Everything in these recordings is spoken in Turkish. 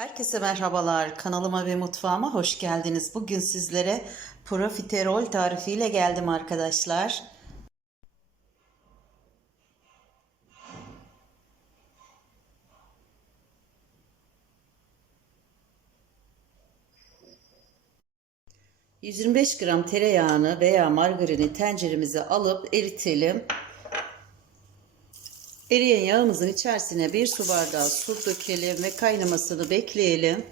Herkese merhabalar. Kanalıma ve mutfağıma hoş geldiniz. Bugün sizlere profiterol tarifiyle geldim arkadaşlar. ...125 gram tereyağını veya margarini tenceremize alıp eritelim. Eriyen yağımızın içerisine bir su bardağı su dökelim ve kaynamasını bekleyelim.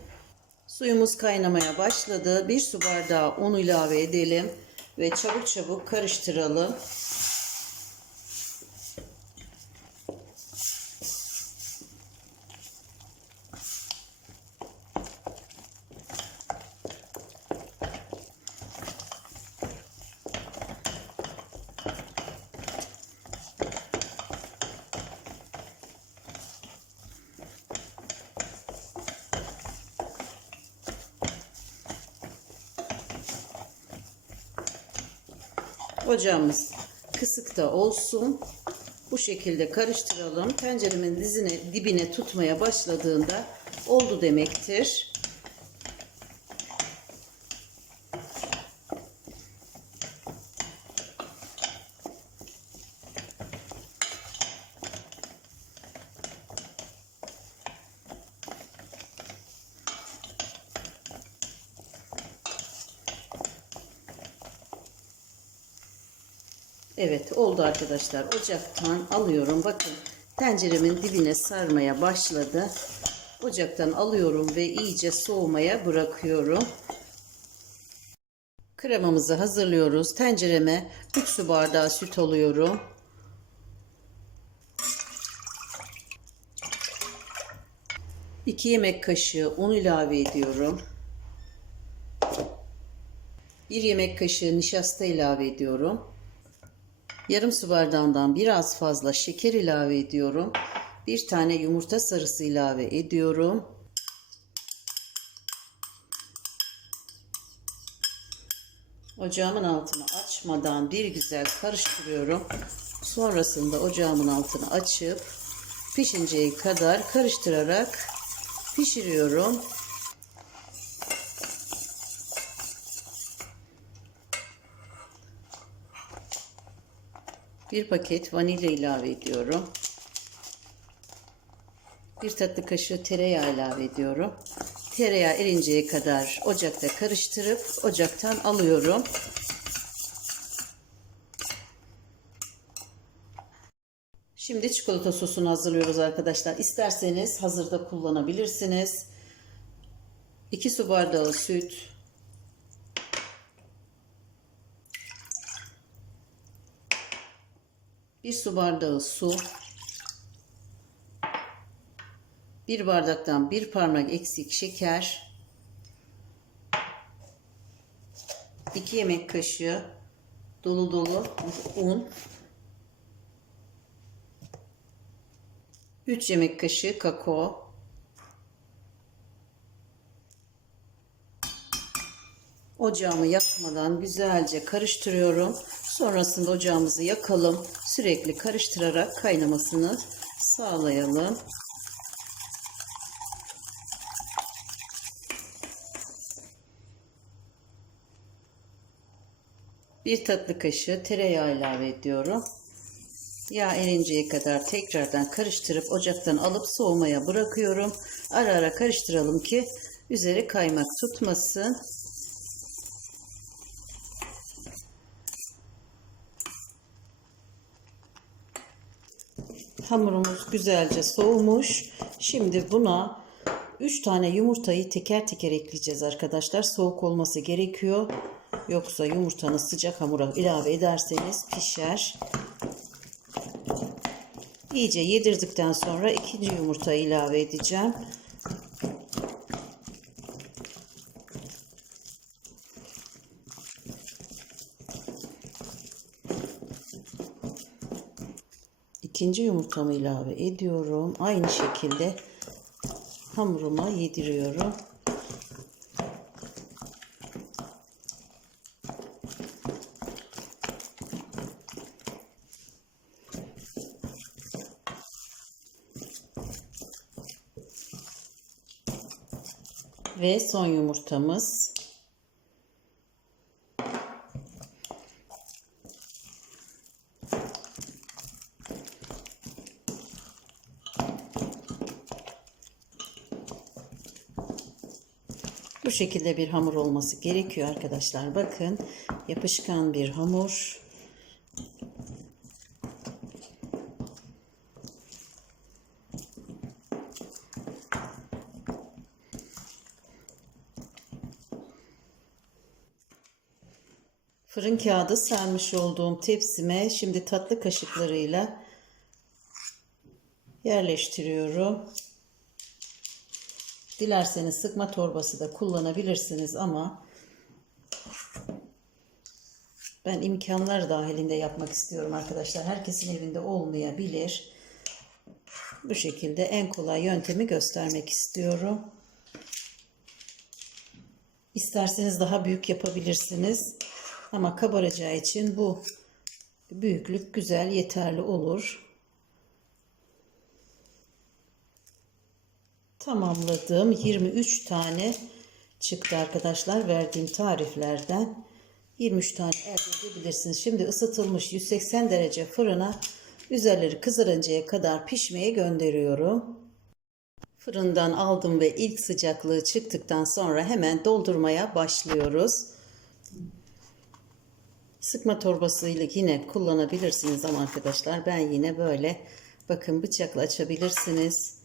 Suyumuz kaynamaya başladı. Bir su bardağı un ilave edelim ve çabuk çabuk karıştıralım. Ocağımız kısıkta olsun. Bu şekilde karıştıralım. Tenceremin dizine, dibine tutmaya başladığında oldu demektir. Evet oldu arkadaşlar. Ocaktan alıyorum. Bakın tenceremin dibine sarmaya başladı. Ocaktan alıyorum ve iyice soğumaya bırakıyorum. Kremamızı hazırlıyoruz. Tencereme 3 su bardağı süt alıyorum. İki yemek kaşığı un ilave ediyorum. Bir yemek kaşığı nişasta ilave ediyorum. Yarım su bardağından biraz fazla şeker ilave ediyorum. Bir tane yumurta sarısı ilave ediyorum. Ocağımın altını açmadan bir güzel karıştırıyorum. Sonrasında ocağımın altını açıp pişinceye kadar karıştırarak pişiriyorum. Bir paket vanilya ilave ediyorum. Bir tatlı kaşığı tereyağı ilave ediyorum. Tereyağı erinceye kadar ocakta karıştırıp ocaktan alıyorum. Şimdi çikolata sosunu hazırlıyoruz arkadaşlar. İsterseniz hazırda kullanabilirsiniz. 2 su bardağı süt, bir su bardağı su, bir bardaktan bir parmak eksik şeker, iki yemek kaşığı dolu dolu un, 3 yemek kaşığı kakao, Ocağımı yakmadan güzelce karıştırıyorum. Sonrasında ocağımızı yakalım. Sürekli karıştırarak kaynamasını sağlayalım. Bir tatlı kaşığı tereyağı ilave ediyorum. Yağ erinceye kadar tekrardan karıştırıp ocaktan alıp soğumaya bırakıyorum. Ara ara karıştıralım ki üzeri kaymak tutmasın. Hamurumuz güzelce soğumuş. Şimdi buna 3 tane yumurtayı teker teker ekleyeceğiz arkadaşlar. Soğuk olması gerekiyor. Yoksa yumurtanı sıcak hamura ilave ederseniz pişer. İyice yedirdikten sonra ikinci yumurta ilave edeceğim. İkinci yumurtamı ilave ediyorum. Aynı şekilde hamuruma yediriyorum. Ve son yumurtamız. Bu şekilde bir hamur olması gerekiyor arkadaşlar. Bakın yapışkan bir hamur. Fırın kağıdı sermiş olduğum tepsime şimdi tatlı kaşıklarıyla yerleştiriyorum. Dilerseniz sıkma torbası da kullanabilirsiniz ama ben imkanlar dahilinde yapmak istiyorum arkadaşlar. Herkesin evinde olmayabilir. Bu şekilde en kolay yöntemi göstermek istiyorum. İsterseniz daha büyük yapabilirsiniz. Ama kabaracağı için bu büyüklük güzel yeterli olur. Tamamladığım 23 tane çıktı arkadaşlar verdiğim tariflerden 23 tane elde edebilirsiniz. Şimdi ısıtılmış 180 derece fırına üzerleri kızarıncaya kadar pişmeye gönderiyorum. Fırından aldım ve ilk sıcaklığı çıktıktan sonra hemen doldurmaya başlıyoruz. Sıkma torbasıyla yine kullanabilirsiniz ama arkadaşlar ben yine böyle bakın bıçakla açabilirsiniz.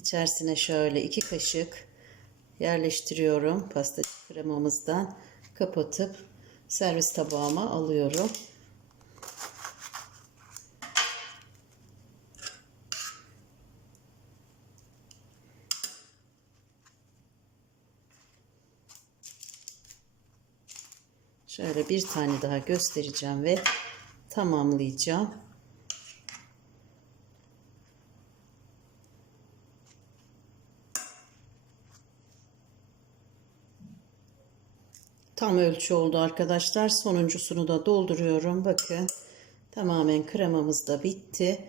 İçerisine şöyle iki kaşık yerleştiriyorum pasta kremamızdan kapatıp servis tabağıma alıyorum. Şöyle bir tane daha göstereceğim ve tamamlayacağım. Tam ölçü oldu arkadaşlar. Sonuncusunu da dolduruyorum. Bakın tamamen kremamız da bitti.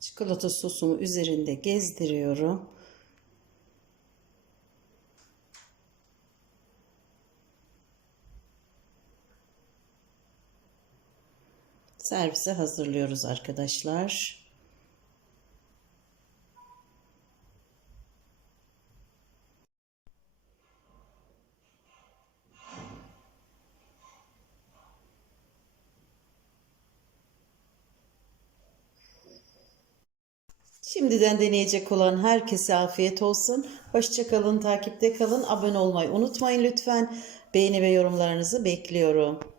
Çikolata sosumu üzerinde gezdiriyorum. Servise hazırlıyoruz arkadaşlar. Şimdiden deneyecek olan herkese afiyet olsun. Hoşçakalın, takipte kalın. Abone olmayı unutmayın lütfen. Beğeni ve yorumlarınızı bekliyorum.